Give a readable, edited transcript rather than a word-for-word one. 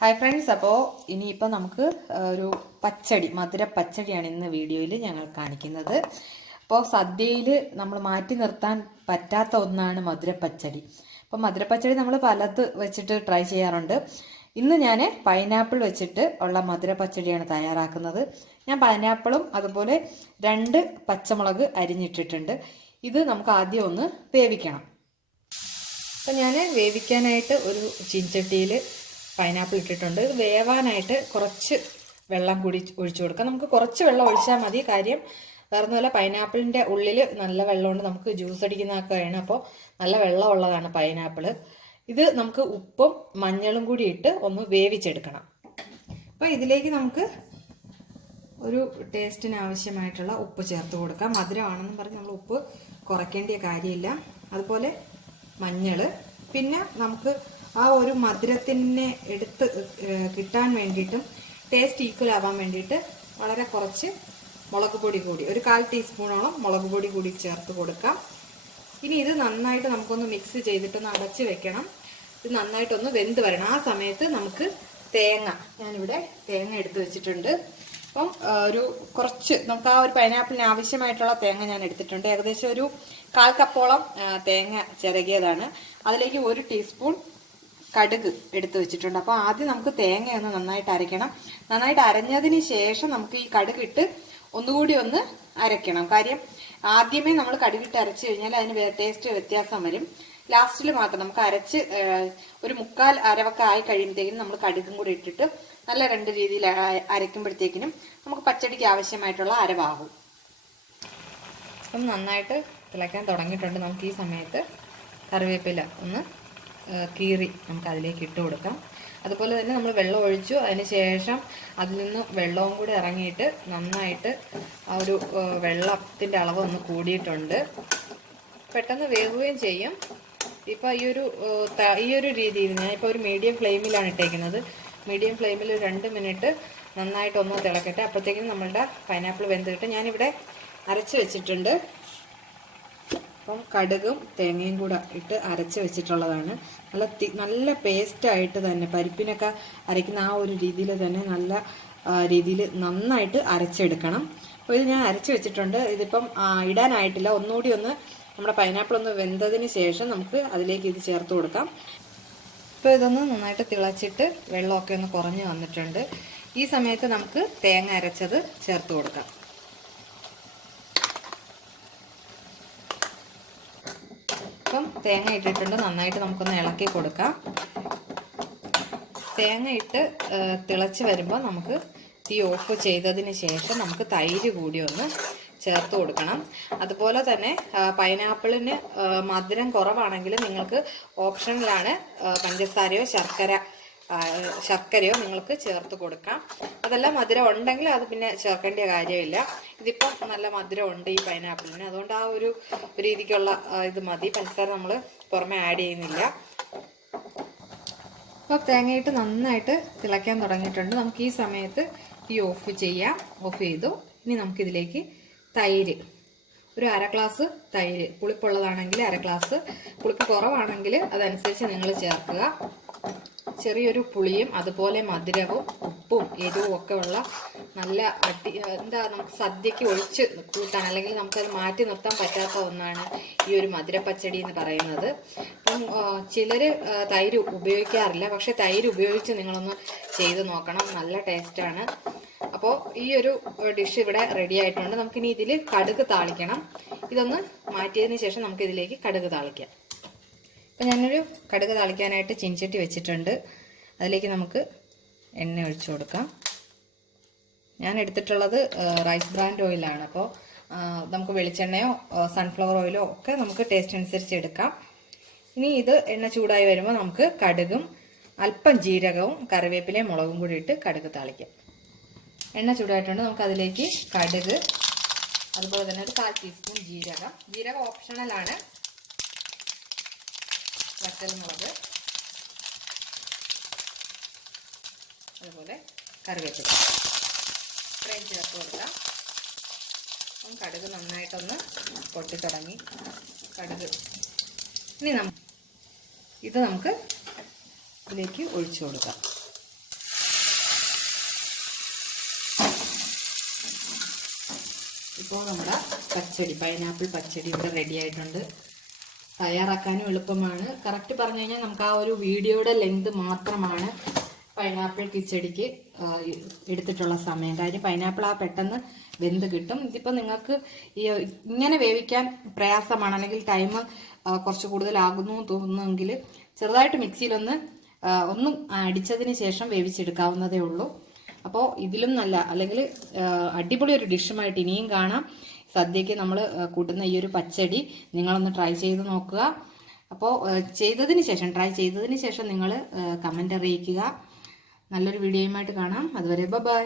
Hi friends, അപ്പോൾ ഇനിയിപ്പോൾ നമുക്ക് ഒരു പച്ചടി, മധുര പച്ചടിയാണ് ഇന്ന് വീഡിയോയിൽ ഞങ്ങൾ കാണിക്കുന്നത്. അപ്പോൾ സദ്യയിൽ നമ്മൾ മാറ്റി നിർത്താൻ പറ്റാത്ത ഒന്നാണ് മധുര പച്ചടി. അപ്പോൾ മധുര പച്ചടി നമ്മൾ പലത് വെച്ചിട്ട് ട്രൈ ചെയ്യാറുണ്ട്. ഇന്ന് ഞാൻ പൈനാപ്പിൾ വെച്ചിട്ട് ഉള്ള മധുര പച്ചടിയാണ് തയ്യാറാക്കുന്നത്. ഞാൻ പൈനാപ്പിളും അതുപോലെ 2 പച്ചമുളക് അരിഞ്ഞിട്ടിട്ടുണ്ട്. ഇത് നമുക്ക് ആദ്യം ഒന്ന് വേവിക്കണം. അപ്പോൾ ഞാൻ വേവിക്കാനായിട്ട് ഒരു ചീൻചട്ടിയിൽ പൈനാപ്പിൾ ഇട്ടിട്ടുണ്ട്. ഇത് വേവാനായിട്ട് കുറച്ച് വെള്ളം കൂടി ഒഴിച്ചു കൊടുക്കാം. നമുക്ക് കുറച്ച് വെള്ളം ഒഴിച്ചാൽ മതി. കാര്യം വേറൊന്നുമല്ല, പൈനാപ്പിളിൻ്റെ ഉള്ളിൽ നല്ല വെള്ളമുണ്ട്. നമുക്ക് ജ്യൂസ് അടിക്കുന്നതൊക്കെയാണ്. അപ്പോൾ നല്ല വെള്ളമുള്ളതാണ് പൈനാപ്പിൾ. ഇത് നമുക്ക് ഉപ്പും മഞ്ഞളും കൂടി ഇട്ട് ഒന്ന് വേവിച്ചെടുക്കണം. അപ്പോൾ ഇതിലേക്ക് നമുക്ക് ഒരു ടേസ്റ്റിന് ആവശ്യമായിട്ടുള്ള ഉപ്പ് ചേർത്ത് കൊടുക്കാം. മധുരമാണെന്ന് പറഞ്ഞ് നമ്മൾ ഉപ്പ് കുറയ്ക്കേണ്ട കാര്യമില്ല. അതുപോലെ മഞ്ഞൾ, പിന്നെ നമുക്ക് ആ ഒരു മധുരത്തിനെ എടുത്ത് കിട്ടാൻ വേണ്ടിയിട്ടും ടേസ്റ്റ് ഈക്വൽ ആവാൻ വേണ്ടിയിട്ട് വളരെ കുറച്ച് മുളക് പൊടി കൂടി, ഒരു 1/4 ടീസ്പൂണോളം മുളക് പൊടി കൂടി ചേർത്ത് കൊടുക്കാം. ഇനി ഇത് നന്നായിട്ട് നമുക്കൊന്ന് മിക്സ് ചെയ്തിട്ടൊന്ന് അടച്ച് വെക്കണം. ഇത് നന്നായിട്ടൊന്ന് വെന്ത് വരണം. ആ സമയത്ത് നമുക്ക് ഞാനിവിടെ തേങ്ങ എടുത്ത് വെച്ചിട്ടുണ്ട്. അപ്പം കുറച്ച് നമുക്ക് ആ ഒരു പൈനാപ്പിളിന് ആവശ്യമായിട്ടുള്ള തേങ്ങ ഞാൻ എടുത്തിട്ടുണ്ട്. ഏകദേശം ഒരു 1/4 കപ്പോളം തേങ്ങ ചിരകിയതാണ്. അതിലേക്ക് 1 ടീസ്പൂൺ കടുക് എടുത്ത് വെച്ചിട്ടുണ്ട്. അപ്പോൾ ആദ്യം നമുക്ക് തേങ്ങയൊന്ന് നന്നായിട്ട് അരയ്ക്കണം. നന്നായിട്ട് അരഞ്ഞതിന് ശേഷം നമുക്ക് ഈ കടുകിട്ട് ഒന്നുകൂടി ഒന്ന് അരയ്ക്കണം. കാര്യം ആദ്യമേ നമ്മൾ കടുകിട്ട് അരച്ചു കഴിഞ്ഞാൽ അതിന് ടേസ്റ്റ് വ്യത്യാസം വരും. ലാസ്റ്റിൽ മാത്രം നമുക്ക് അരച്ച് ഒരു 1/4 അരവൊക്കെ ആയി കഴിയുമ്പോഴത്തേക്കിനും നമ്മൾ കടുകും കൂടി ഇട്ടിട്ട് നല്ല 2 രീതിയിൽ അരയ്ക്കുമ്പോഴത്തേക്കിനും നമുക്ക് പച്ചടിക്ക് ആവശ്യമായിട്ടുള്ള അരവാകും. അപ്പം നന്നായിട്ട് തിളയ്ക്കാൻ തുടങ്ങിയിട്ടുണ്ട്. നമുക്ക് ഈ സമയത്ത് കറിവേപ്പില ഒന്ന് കീറി നമുക്ക് അതിലേക്ക് ഇട്ട് കൊടുക്കാം. അതുപോലെ തന്നെ നമ്മൾ വെള്ളം ഒഴിച്ചു. അതിന് ശേഷം അതിൽ നിന്ന് വെള്ളവും കൂടി ഇറങ്ങിയിട്ട് നന്നായിട്ട് ആ ഒരു വെള്ളത്തിൻ്റെ അളവ് ഒന്ന് കൂടിയിട്ടുണ്ട്. പെട്ടെന്ന് വേവുകയും ചെയ്യും. ഇപ്പോൾ ഈ ഒരു രീതിയിൽ ഞാനിപ്പോൾ ഒരു മീഡിയം ഫ്ലെയിമിലാണ് ഇട്ടേക്കുന്നത്. മീഡിയം ഫ്ലെയിമിൽ 2 മിനിറ്റ് നന്നായിട്ടൊന്ന് തിളക്കട്ടെ. അപ്പോഴത്തേക്കും നമ്മളുടെ പൈനാപ്പിൾ വെന്ത് കിട്ടും. ഞാനിവിടെ അരച്ച് വെച്ചിട്ടുണ്ട്. അപ്പം കടുകും തേങ്ങയും കൂടെ ഇട്ട് അരച്ച് വെച്ചിട്ടുള്ളതാണ്. നല്ല പേസ്റ്റായിട്ട് തന്നെ, പരിപ്പിനൊക്കെ അരയ്ക്കുന്ന ആ ഒരു രീതിയിൽ തന്നെ നല്ല രീതിയിൽ നന്നായിട്ട് അരച്ചെടുക്കണം. അപ്പോൾ ഇത് ഞാൻ അരച്ച് വെച്ചിട്ടുണ്ട്. ഇതിപ്പം ഇടാനായിട്ടില്ല. ഒന്നുകൂടി ഒന്ന് നമ്മുടെ പൈനാപ്പിൾ ഒന്ന് വെന്തതിന് ശേഷം നമുക്ക് അതിലേക്ക് ഇത് ചേർത്ത് കൊടുക്കാം. ഇപ്പോൾ ഇതൊന്ന് നന്നായിട്ട് തിളച്ചിട്ട് വെള്ളമൊക്കെ ഒന്ന് കുറഞ്ഞ് വന്നിട്ടുണ്ട്. ഈ സമയത്ത് നമുക്ക് തേങ്ങ അരച്ചത് ചേർത്ത് കൊടുക്കാം. ഇപ്പം തേങ്ങ ഇട്ടിട്ടുണ്ട്. നന്നായിട്ട് നമുക്കൊന്ന് ഇളക്കി കൊടുക്കാം. തേങ്ങ ഇട്ട് തിളച്ച് വരുമ്പോൾ നമുക്ക് തീ ഓഫ് ചെയ്തതിന് ശേഷം നമുക്ക് തൈര് കൂടി ഒന്ന് ചേർത്ത് കൊടുക്കണം. അതുപോലെ തന്നെ പൈനാപ്പിളിന് മധുരം കുറവാണെങ്കിൽ നിങ്ങൾക്ക് ഓപ്ഷനിലാണ് പഞ്ചസാരയോ ശർക്കരയോ നിങ്ങൾക്ക് ചേർത്ത് കൊടുക്കാം. അതെല്ലാം മധുരം ഉണ്ടെങ്കിൽ അത് പിന്നെ ചേർക്കേണ്ട കാര്യമില്ല. ഇതിപ്പം നല്ല മധുരം ഉണ്ട് ഈ പൈനാപ്പിളിന്. അതുകൊണ്ട് ആ ഒരു രീതിക്കുള്ള ഇത് മതി. പഞ്ചസാര നമ്മൾ പുറമെ ആഡ് ചെയ്യുന്നില്ല. അപ്പോൾ തേങ്ങയിട്ട് നന്നായിട്ട് തിളയ്ക്കാൻ തുടങ്ങിയിട്ടുണ്ട്. നമുക്ക് ഈ സമയത്ത് ഈ ഓഫ് ചെയ്യാം. ഓഫ് ചെയ്തു. ഇനി നമുക്കിതിലേക്ക് തൈര്, ഒരു 1/2 ഗ്ലാസ് തൈര്, പുളിപ്പുള്ളതാണെങ്കിൽ 1/2 ഗ്ലാസ്, പുളിപ്പ് കുറവാണെങ്കിൽ അതനുസരിച്ച് നിങ്ങൾ ചേർക്കുക. ചെറിയൊരു പുളിയും അതുപോലെ മധുരവും ഉപ്പും എരിവും ഒക്കെ ഉള്ള നല്ല നമുക്ക് സദ്യക്ക് ഒഴിച്ച് കൂട്ടാൻ, അല്ലെങ്കിൽ നമുക്കത് മാറ്റി നിർത്താൻ പറ്റാത്ത ഒന്നാണ് ഈ ഒരു മധുരപ്പച്ചടി എന്ന് പറയുന്നത്. അപ്പം ചിലർ തൈര് ഉപയോഗിക്കാറില്ല. പക്ഷെ തൈര് ഉപയോഗിച്ച് നിങ്ങളൊന്ന് ചെയ്ത് നോക്കണം. നല്ല ടേസ്റ്റാണ്. അപ്പോൾ ഈ ഒരു ഡിഷ് ഇവിടെ റെഡി ആയിട്ടുണ്ട്. നമുക്കിനി ഇതിൽ കടുക് താളിക്കണം. ഇതൊന്ന് മാറ്റിയതിന് ശേഷം നമുക്കിതിലേക്ക് കടുക് താളിക്കാം. അപ്പോൾ ഞാനൊരു കടുക് താളിക്കാനായിട്ട് ചീൻചട്ടി വെച്ചിട്ടുണ്ട്. അതിലേക്ക് നമുക്ക് എണ്ണ ഒഴിച്ചു കൊടുക്കാം. ഞാൻ എടുത്തിട്ടുള്ളത് റൈസ് ബ്രാൻഡ് ഓയിലാണ്. അപ്പോൾ നമുക്ക് വെളിച്ചെണ്ണയോ സൺഫ്ലവർ ഓയിലോ ഒക്കെ നമുക്ക് ടേസ്റ്റ് അനുസരിച്ച് എടുക്കാം. ഇനി ഇത് എണ്ണ ചൂടായി വരുമ്പോൾ നമുക്ക് കടുകും അല്പം ജീരകവും കറിവേപ്പിലയും മുളകും കൂടി ഇട്ട് കടുക് താളിക്കാം. എണ്ണ ചൂടായിട്ടുണ്ട്. നമുക്ക് അതിലേക്ക് കടുക്, അതുപോലെ തന്നെ ഒരു 1/4 ടീസ്പൂൺ ജീരകം ഓപ്ഷണലാണ്. വറ്റൽമുളക്, അതുപോലെ കറിവേപ്പില ഇത്രയും ചേർത്ത് കൊടുക്കാം. അപ്പം കടുക് നന്നായിട്ടൊന്ന് പൊട്ടി തുടങ്ങി. ഇനി ഇത് നമുക്ക് ഇതിലേക്ക് ഒഴിച്ചു കൊടുക്കാം. ഇപ്പോൾ നമ്മുടെ പച്ചടി, പൈനാപ്പിൾ പച്ചടി ഇവിടെ റെഡി ആയിട്ടുണ്ട്. തയ്യാറാക്കാനും എളുപ്പമാണ്. കറക്റ്റ് പറഞ്ഞു കഴിഞ്ഞാൽ നമുക്ക് ആ ഒരു വീഡിയോയുടെ ലെങ്ത് മാത്രമാണ് പൈനാപ്പിൾ കിച്ചടിക്ക് എടുത്തിട്ടുള്ള സമയം. കാര്യം പൈനാപ്പിൾ ആ പെട്ടെന്ന് വെന്ത് കിട്ടും. ഇതിപ്പോൾ നിങ്ങൾക്ക് ഇങ്ങനെ വേവിക്കാൻ പ്രയാസമാണ്, അല്ലെങ്കിൽ ടൈം കുറച്ച് കൂടുതലാകുന്നു തോന്നുന്നെങ്കിൽ ചെറുതായിട്ട് മിക്സിയിലൊന്ന് അടിച്ചതിന് ശേഷം വേവിച്ചെടുക്കാവുന്നതേ ഉള്ളൂ. അപ്പോൾ ഇതിലും നല്ല, അല്ലെങ്കിൽ അടിപൊളി ഒരു ഡിഷുമായിട്ട് ഇനിയും കാണാം. സദ്യക്ക് നമ്മൾ കൂട്ടുന്ന ഈ ഒരു പച്ചടി നിങ്ങളൊന്ന് ട്രൈ ചെയ്ത് നോക്കുക. അപ്പോൾ ട്രൈ ചെയ്തതിന് ശേഷം നിങ്ങൾ കമൻ്റ് അറിയിക്കുക. നല്ലൊരു വീഡിയോയുമായിട്ട് കാണാം. അതുവരെ ബൈ.